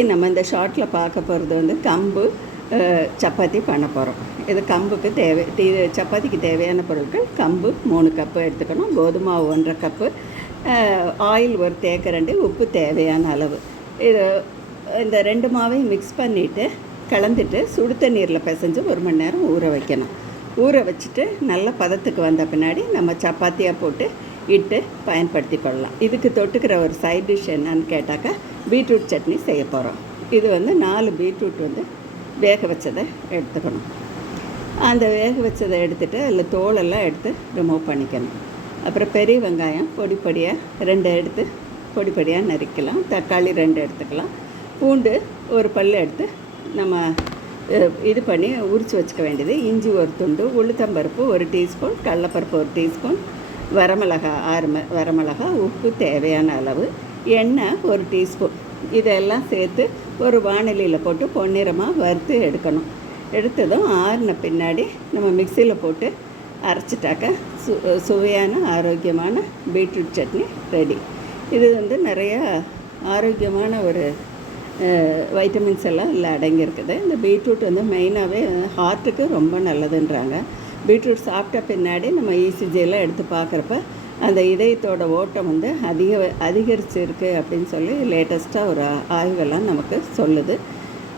நம்ம இந்த ஷார்ட்டில் பார்க்க போகிறது வந்து கம்பு சப்பாத்தி பண்ண போகிறோம். இது கம்புக்கு சப்பாத்திக்கு தேவையான பொருட்கள் கம்பு 3 கப்பு எடுத்துக்கணும், கோதுமை மாவு 1.5 கப்பு, ஆயில் ஒரு தேக்கரண்டி, உப்பு தேவையான அளவு. இது இந்த 2 மாவையும் மிக்ஸ் பண்ணிவிட்டு கலந்துட்டு சுடு தண்ணீரில் பிசைஞ்சு 1 மணி நேரம் ஊற வைக்கணும். ஊற வச்சுட்டு நல்ல பதத்துக்கு வந்த பின்னாடி நம்ம சப்பாத்தியாக போட்டு இட்டு பயன்படுத்தி கொள்ளலாம். இதுக்கு தொட்டுக்கிற ஒரு சைட் டிஷ் என்னன்னு கேட்டாக்கா பீட்ரூட் சட்னி செய்ய போகிறோம். இது வந்து 4 பீட்ரூட் வந்து வேக வச்சதை எடுத்துக்கணும். அந்த வேக வச்சதை எடுத்துகிட்டு அதில் தோலெல்லாம் எடுத்து ரிமூவ் பண்ணிக்கணும். அப்புறம் பெரிய வெங்காயம் பொடியாக 2 எடுத்து பொடியாக நறுக்கலாம். தக்காளி 2 எடுத்துக்கலாம். பூண்டு ஒரு பல் எடுத்து நம்ம இது பண்ணி உரித்து வச்சுக்க வேண்டியது. இஞ்சி ஒரு துண்டு, உளுத்தம்பருப்பு 1 டீஸ்பூன், கடலப்பருப்பு 1 டீஸ்பூன், வரமிளகா 6 வரமிளகா, உப்பு தேவையான அளவு, எண்ணெய் 1 டீஸ்பூன். இதெல்லாம் சேர்த்து ஒரு வாணலியில் போட்டு பொன்னிறமாக வறுத்து எடுக்கணும். எடுத்ததும் ஆறின பின்னாடி நம்ம மிக்சியில் போட்டு அரைச்சிட்டாக்க சுவையான ஆரோக்கியமான பீட்ரூட் சட்னி ரெடி. இது வந்து நிறையா ஆரோக்கியமான ஒரு வைட்டமின்ஸ் எல்லாம் இதில் அடங்கியிருக்குது. இந்த பீட்ரூட் வந்து மெயினாகவே ஹார்ட்டுக்கு ரொம்ப நல்லதுன்றாங்க. பீட்ரூட் சாப்பிட்ட பின்னாடி நம்ம இசிஜியெல்லாம் எடுத்து பார்க்குறப்ப அந்த இதயத்தோட ஓட்டம் வந்து அதிகரிச்சிருக்கு அப்படின்னு சொல்லி லேட்டஸ்ட்டாக ஒரு ஆய்வெல்லாம் நமக்கு சொல்லுது.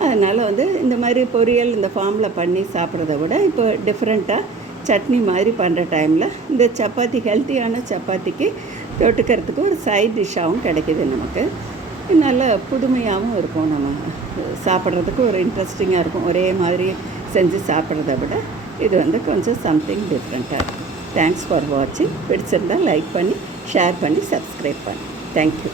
அதனால் வந்து இந்த மாதிரி பொரியல் இந்த ஃபார்மில் பண்ணி சாப்பிட்றத விட இப்போ டிஃப்ரெண்ட்டாக சட்னி மாதிரி பண்ணுற டைமில் இந்த சப்பாத்தி ஹெல்த்தியான சப்பாத்திக்கு தொட்டுக்கிறதுக்கு ஒரு சைட் டிஷ்ஷாகவும் கிடைக்கிது. நமக்கு நல்ல புதுமையாகவும் இருக்கும். நம்ம சாப்பிட்றதுக்கு ஒரு இன்ட்ரெஸ்டிங்காக இருக்கும். ஒரே மாதிரி செஞ்சு சாப்பிட்றத விட இது வந்து கொஞ்சம் சம்திங் டிஃப்ரெண்ட்டாக இருக்கும். தேங்க்ஸ் ஃபார் வாட்சிங். பிடிச்சிருந்தால் லைக் பண்ணி ஷேர் பண்ணி சப்ஸ்கிரைப் பண்ணி. தேங்க்யூ.